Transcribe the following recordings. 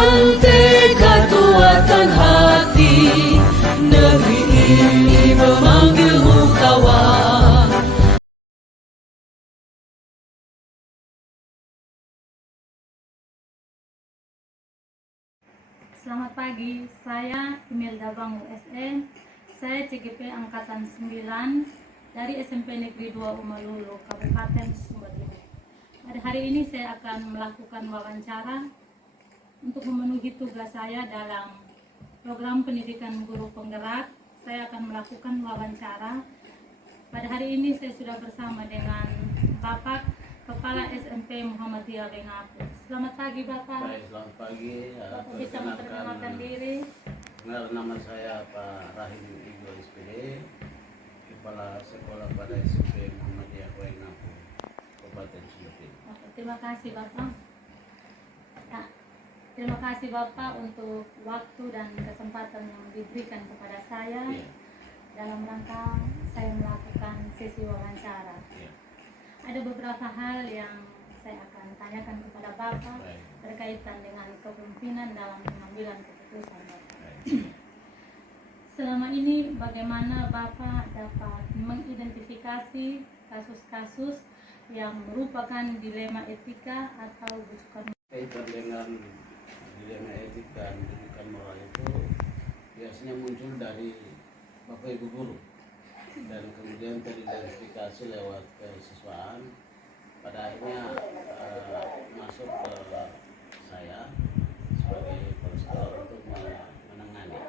Dengan tekad kuatkan hati, negeri ini memanggilmu kawan. Selamat pagi, saya Imelda Bang USN. Saya CGP Angkatan 9 dari SMP Negeri 2 Umalulu, Kabupaten Sumber Hidup. Pada hari ini saya akan melakukan wawancara untuk memenuhi tugas saya dalam program pendidikan guru penggerak. Saya akan melakukan wawancara. Pada hari ini saya sudah bersama dengan Bapak Kepala SMP Muhammadiyah Lengapu. Selamat pagi Bapak. Baik, selamat pagi. Bapak bisa memperkenalkan diri. Nama saya Pak Rahim Ibu SPD, Kepala Sekolah pada SMP Muhammadiyah Lengapu, Kabupaten Sumber Hidup. Terima kasih Bapak. Nah, terima kasih Bapak untuk waktu dan kesempatan yang diberikan kepada saya dalam rangka saya melakukan sesi wawancara. Ada beberapa hal yang saya akan tanyakan kepada Bapak berkaitan dengan kepemimpinan dalam pengambilan keputusan Bapak. Selama ini bagaimana Bapak dapat mengidentifikasi kasus-kasus yang merupakan dilema etika atau bukan? Kaitan dengan dilema etika dan pendidikan moral itu biasanya muncul dari Bapak Ibu guru dan kemudian teridentifikasi lewat kesiswaan. Pada akhirnya masuk ke saya sebagai kepala sekolah untuk menangani.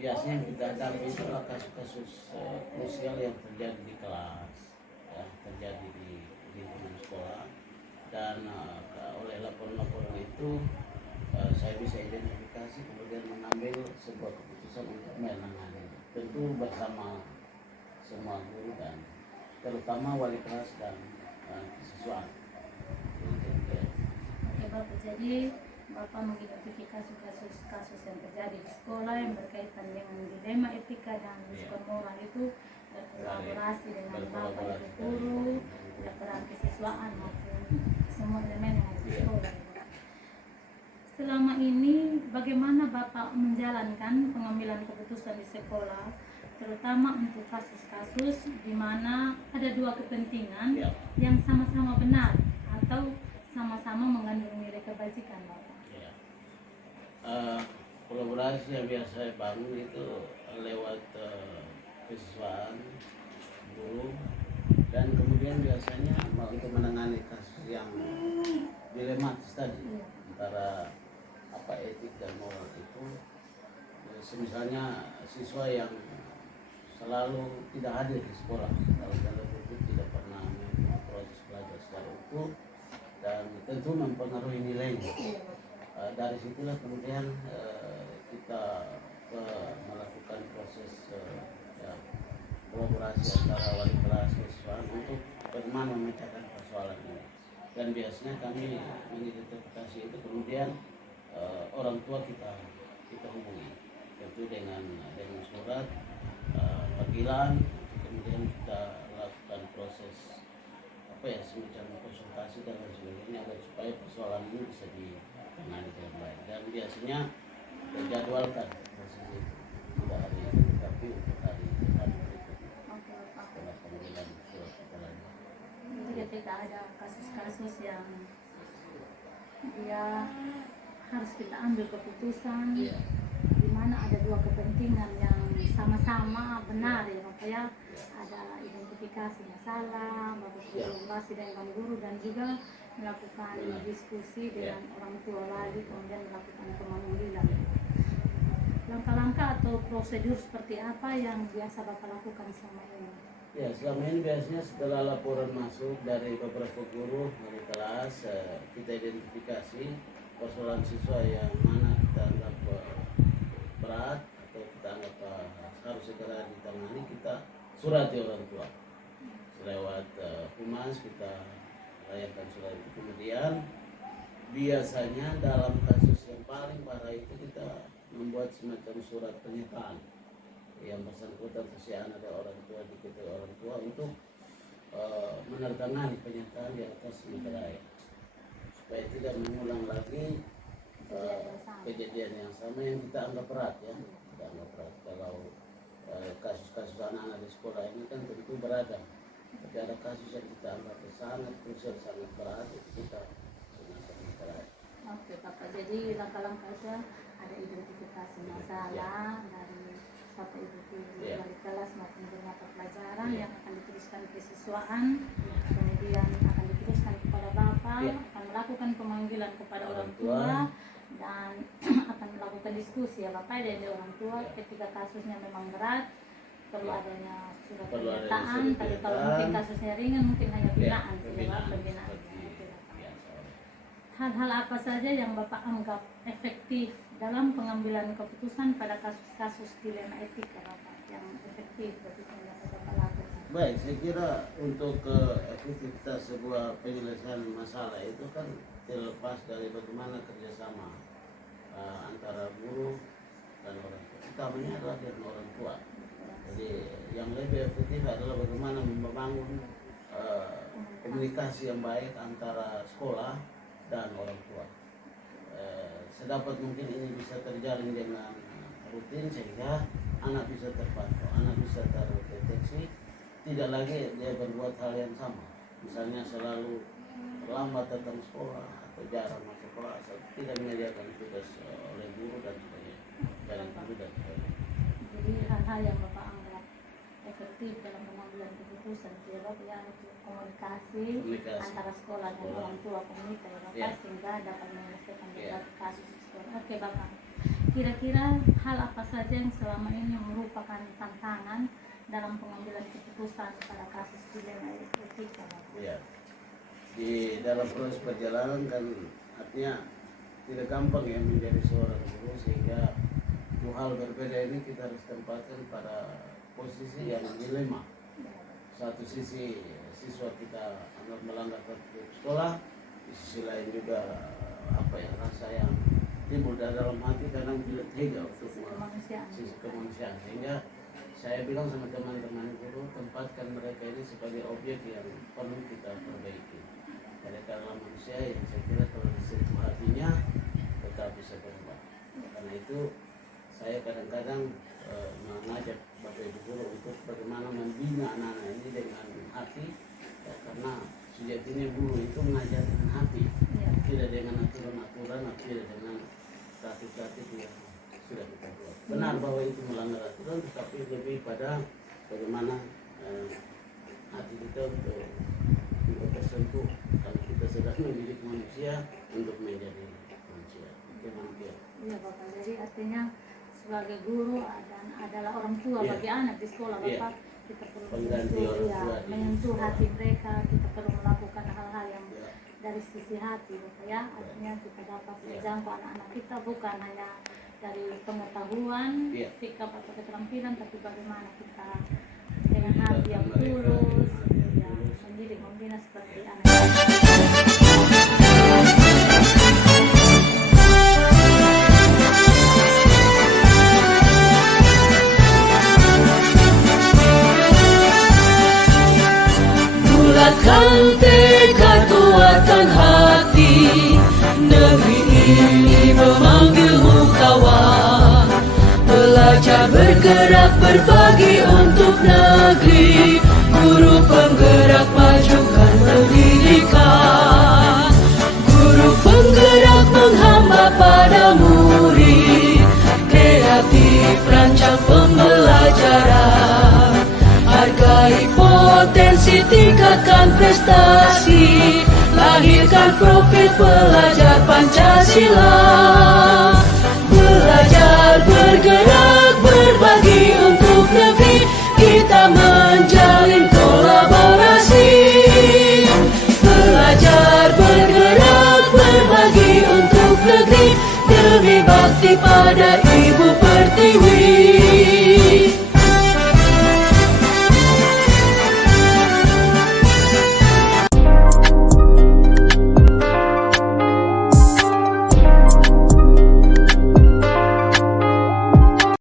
Biasanya yang kita hadapi itu adalah kasus-kasus krusial yang terjadi di kelas, ya, terjadi di lingkungan sekolah, dan oleh laporan-laporan itu saya bisa identifikasi kemudian mengambil sebuah keputusan untuk menangani, tentu bersama semua guru dan terutama wali kelas dan siswa. Oke Bapak, jadi Bapak mengidentifikasi kasus-kasus yang terjadi di sekolah yang berkaitan dengan dilema etika dan bukan moral itu berkolaborasi dengan Bapak Ibu guru, ada peran kesiswaan maupun semua elemen yang ada di sekolah. Selama ini bagaimana Bapak menjalankan pengambilan keputusan di sekolah, terutama untuk kasus-kasus di mana ada dua kepentingan yang sama-sama benar atau sama-sama mengandung nilai kebajikan, Bapak? Kolaborasi yang biasa saya bangun itu lewat kesiswaan guru, dan kemudian biasanya untuk menangani kasus yang dilematis tadi antara etik dan moral itu, misalnya siswa yang selalu tidak hadir di sekolah, kalau tanda kutip tidak pernah mengikuti proses belajar secara utuh dan tentu mempengaruhi nilainya. Dari situlah kemudian kita melakukan proses kolaborasi antara wali kelas dan siswa untuk bagaimana memecahkan persoalan ini. Dan biasanya kami mengidentifikasi itu kemudian orang tua kita hubungi, tentu dengan surat panggilan, kemudian kita lakukan proses semacam konsultasi dan lain sebagainya agar supaya persoalan ini bisa ditangani dengan baik. Dan biasanya dijadwalkan proses itu tidak hari ini tapi untuk hari berikutnya setelah panggilan surat panggilan. Jadi ketika ada kasus-kasus yang dia harus kita ambil keputusan di mana ada dua kepentingan yang sama-sama benar ya Bapak ya, ada identifikasi masalah, berkolaborasi dengan guru dan juga melakukan diskusi dengan orang tua wali, kemudian melakukan pengambilan. Langkah-langkah atau prosedur seperti apa yang biasa Bapak lakukan selama ini? Ya, selama ini biasanya setelah laporan masuk dari beberapa guru dari kelas, kita identifikasi persoalan siswa yang mana kita anggap berat atau kita anggap harus segera ditangani, kita surati orang tua lewat humas, kita layangkan surat itu. Kemudian biasanya dalam kasus yang paling parah itu kita membuat semacam surat pernyataan yang bersangkutan kesiaan ada orang tua, diketahui orang tua untuk menandatangani pernyataan di atas meterai supaya tidak mengulang lagi kejadian yang sama yang kita anggap berat ya. Kita anggap berat. Kalau kasus-kasus anak-anak di sekolah ini kan tentu beragam. Tapi ada kasus yang kita anggap sangat krusial, sangat berat, itu kita sangat berat. Oke Bapak, jadi langkah-langkahnya ada identifikasi masalah dari Bapak Ibu guru dari kelas maupun guru mata pelajaran yang akan dituliskan kesiswaan, kemudian akan dituliskan kepada Bapak, akan melakukan pemanggilan kepada orang tua dan akan melakukan diskusi ya Bapak dari orang tua ketika kasusnya memang berat. Perlu adanya surat pernyataan, tapi kalau mungkin kasusnya ringan mungkin hanya binaan saja, pembinaan. Hal-hal apa saja yang Bapak anggap efektif dalam pengambilan keputusan pada kasus-kasus dilema etika Bapak yang efektif bagi yang Bapak lakukan? Baik, saya kira untuk efektivitas sebuah penyelesaian masalah itu kan terlepas dari bagaimana kerjasama antara guru dan orang tua. Utamanya adalah dengan orang tua. Jadi yang lebih efektif adalah bagaimana membangun komunikasi yang baik antara sekolah dan orang tua. Sedapat mungkin ini bisa terjalin dengan rutin sehingga anak bisa terpantau, anak bisa terdeteksi, tidak lagi dia berbuat hal yang sama. Misalnya selalu terlambat datang sekolah atau jarang masuk kelas, tidak menyediakan tugas oleh guru dan sebagainya. Jadi hal-hal yang Bapak anggap efektif dalam pengambilan keputusan ya Bapak ya, komunikasi antara sekolah dan orang tua komunitas ya Bapak sehingga dapat menyelesaikan berbagai kasus di sekolah. Oke Bapak, kira-kira hal apa saja yang selama ini merupakan tantangan dalam pengambilan keputusan pada kasus dilema etika Bapak? Ya, di dalam proses perjalanan kan artinya tidak gampang ya menjadi seorang guru, sehingga dua hal berbeda ini kita harus tempatkan pada posisi yang dilema. Satu sisi siswa kita anggap melanggar tertib sekolah, di sisi lain juga rasa yang timbul dalam hati kadang tidak tega untuk sisi kemanusiaan. Sehingga saya bilang sama teman-teman guru, tempatkan mereka ini sebagai objek yang perlu kita perbaiki. Mereka adalah manusia yang saya kira kalau disentuh hatinya tetap bisa berubah. Karena itu saya kadang-kadang mengajak Bapak Ibu guru untuk bagaimana membina anak-anak ini dengan hati ya, karena sejatinya guru itu mengajar dengan hati, tidak dengan aturan-aturan, tidak dengan tatip-tatip yang sudah kita buat. Benar bahwa itu melanggar aturan, tetapi lebih pada bagaimana hati kita untuk tersentuh kalau kita sedang mendidik manusia untuk menjadi manusia. Iya Bapak, jadi artinya sebagai guru dan adalah orang tua bagi anak di sekolah Bapak, kita perlu menyentuh hati mereka, kita perlu melakukan hal-hal yang dari sisi hati Bapak ya, artinya kita dapat menjangkau anak-anak kita bukan hanya dari pengetahuan, sikap atau keterampilan, tapi bagaimana kita dengan hati yang tulus mendidik, membina seperti anak. Bulatkan tekad kuatkan hati, negeri ini memanggilmu kawan. Belajar bergerak berbagi untuk negeri, guru penggerak majukan pendidikan. Guru penggerak menghamba pada murid, kreatif rancang pembelajaran. Hargai potensi, tingkatkan prestasi, lahirkan profil pelajar Pancasila.